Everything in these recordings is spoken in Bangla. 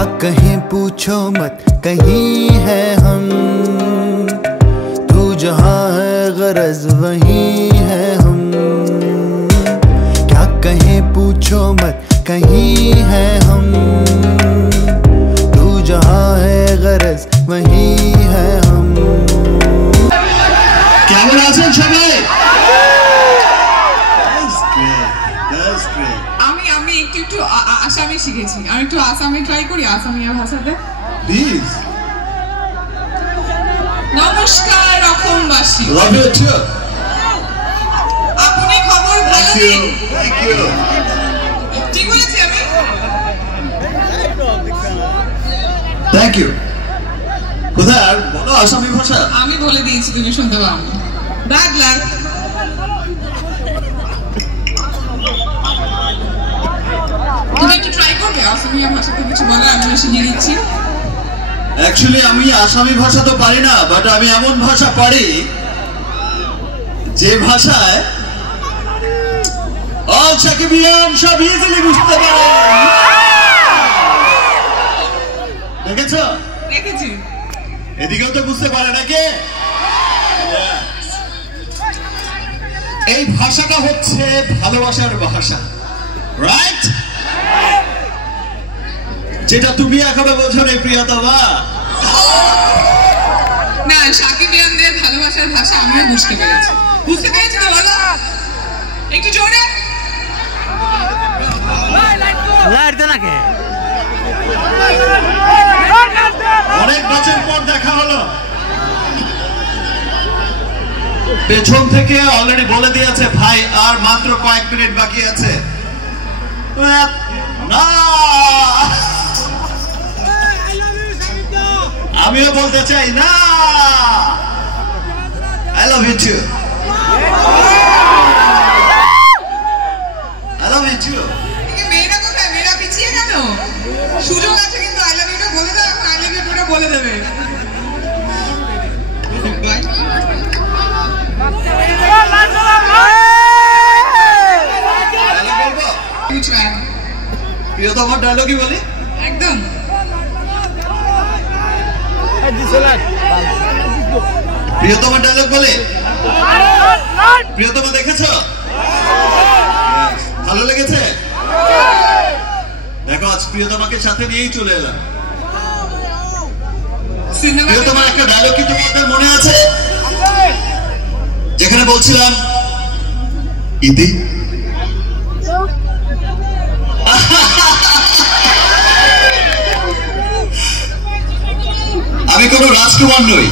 क्या कहीं पूछो मत कहीं है हम, तू जहाँ है गरज वहीं है हम। क्या कहीं पूछो मत कहीं है हम, तू जहाँ है गरज वहीं है हम। কেমন আছেন সবাই? আমি একটু আসামি শিখেছি, আমি একটু আসামি ট্রাই করি, আসামিয়া ভাষাতে। প্লিজ। নমস্কার রকমবাসী। লাভ ইউ টু। আপনি খবর ভালো দিন। Thank you. ঠিক বলেছি আমি? Thank you. কোথায় বলো আসামি ভাষা? আমি বলে দিয়েছি, তুমি শুনতে পারো। Bad luck. তুমি একটু ট্রাই করবে আসামিয়া ভাষাতে কিছু বলা, আমি শিখিয়ে দিচ্ছি। অ্যাকচুয়ালি আমি আসামি ভাষা তো পারি না, বাট আমি এমন ভাষা পারি যে ভাষায় অল সাকিবিয়ান সব ইজিলি বুঝতে পারে। দেখেছো? দেখেছি। এদিকেও তো বুঝতে পারে নাকি? এই ভাষাটা হচ্ছে ভালোবাসার ভাষা, রাইট? যেটা তুমি এখনো বোঝো না প্রিয়তমা। না, সাকিবিয়ানদের ভালোবাসার ভাষা আমিও বুঝতে পেরেছি। বুঝতে পেরেছি না বলো? একটু জোরে। অনেক বছর পর দেখা হলো, পেছন থেকে অলরেডি বলে দিয়েছে ভাই আর মাত্র কয়েক মিনিট বাকি আছে। না, আমিও বলতে চাই না। I love you too. I love you too. মেয়েরা কোথায়? মেয়েরা পিছিয়ে কেন? সুযোগ আছে কিন্তু আই লাভ ইউটা বলে দাও, এখন আই লাভ ইউটা বলে দেবে। প্রিয়তমার ডায়লগই বলি একদম। প্রিয়তমার ডায়লগ বলে। প্রিয়তমা দেখেছো? ভালো লেগেছে? দেখো আজ প্রিয়তমাকে সাথে নিয়েই চলে এলাম। প্রিয়তমার একটা ডায়লগ কি তোমাদের মনে আছে? যেখানে বলছিলাম ইতি আমি কোন রাজকুমার নই,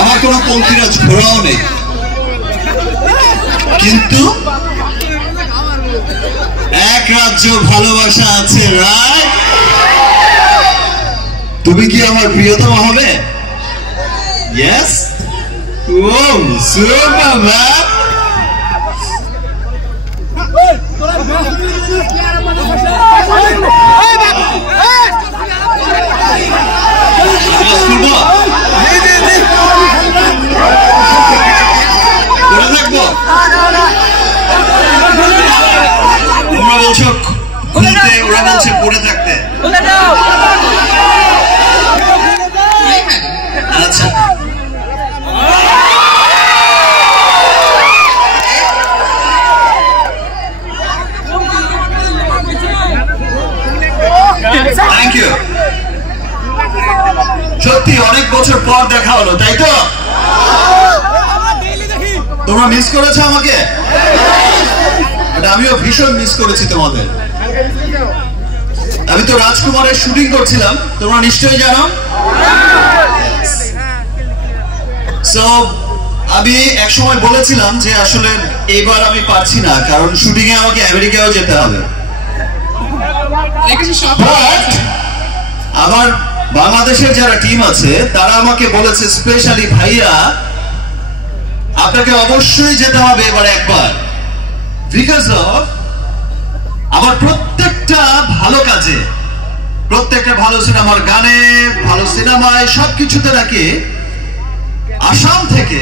আমার কোন পঙ্কিরাজ ঘোড়াও নেই, কিন্তু এক রাজ্য ভালোবাসা আছে, রাইট? তুমি কি আমার প্রিয়তমা হবে? ইয়েস। ও সুপার ম্যান। তোমরা বলছো খুলতে, ওরা বলছে পড়ে থাকতে। আচ্ছা, থ্যাংক ইউ। সত্যি অনেক বছর পর দেখা হলো, তাই তো? তোমরা মিস করেছো আমাকে? আমিও ভীষণ মিস করেছি তোমাদের। আমি তো রাজকুমারের শুটিং করছিলাম, তোমরা নিশ্চয়ই জানো। সো আমি এক সময় বলেছিলাম যে আসলে এইবার আমি পারছি না, কারণ শুটিং এ আমাকে আমেরিকাও যেতে হবে। আবার বাংলাদেশের যারা টিম আছে তারা আমাকে বলেছে স্পেশালি, ভাইয়া আপনাকে অবশ্যই যেতে হবে এবার একবার, বিকজ অফ আমার প্রত্যেকটা ভালো কাজে, প্রত্যেকটা ভালো সিনেমার গানে, ভালো সিনেমায়, সবকিছুতে নাকি আসাম থেকে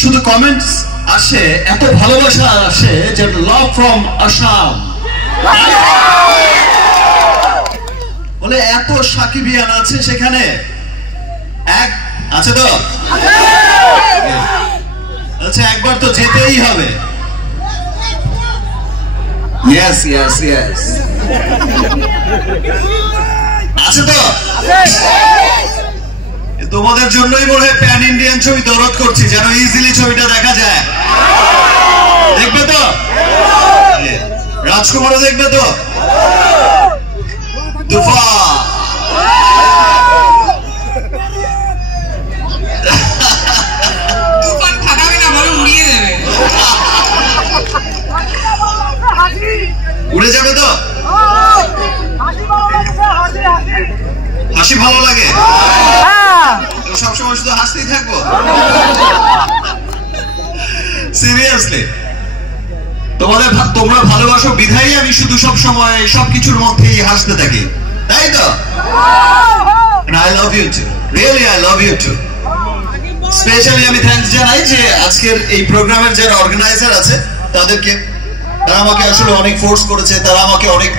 শুধু কমেন্টস আসে, এত ভালোবাসা আসে যে লাভ ফ্রম আসাম। বলে এত সাকিবিয়ান আছে সেখানে, এক আছে তো, আচ্ছা একবার তো যেতেই হবে। ইয়েস ইয়েস ইয়েস, আছে তো। তোমাদের জন্যই মনে হয় প্যান ইন্ডিয়ান ছবি দরদ করছি, যেন ইজিলি ছবিটা দেখা যায়। দেখবে তো? রাজকুমারও দেখবে তো? তুফা তুফান থাকাবে না, বড় উড়িয়ে দেবে। উড়ে যাবে তো? হাসি ভালো লাগে? সবসময় শুধু হাসতেই থাকবো? সিরিয়াসলি তোমরা ভালোবাসো বিধাই আমি শুধু সব সময় সবকিছুর মধ্যেই হাসতে থাকি, তাই তো? I love you too, really I love you too. Specially আমি থ্যাঙ্কস জানাই যে আজকের এই প্রোগ্রামের যারা অর্গানাইজার আছে তাদেরকে, তারা আমাকে আসলে অনেক ফোর্স করেছে, তারা আমাকে অনেক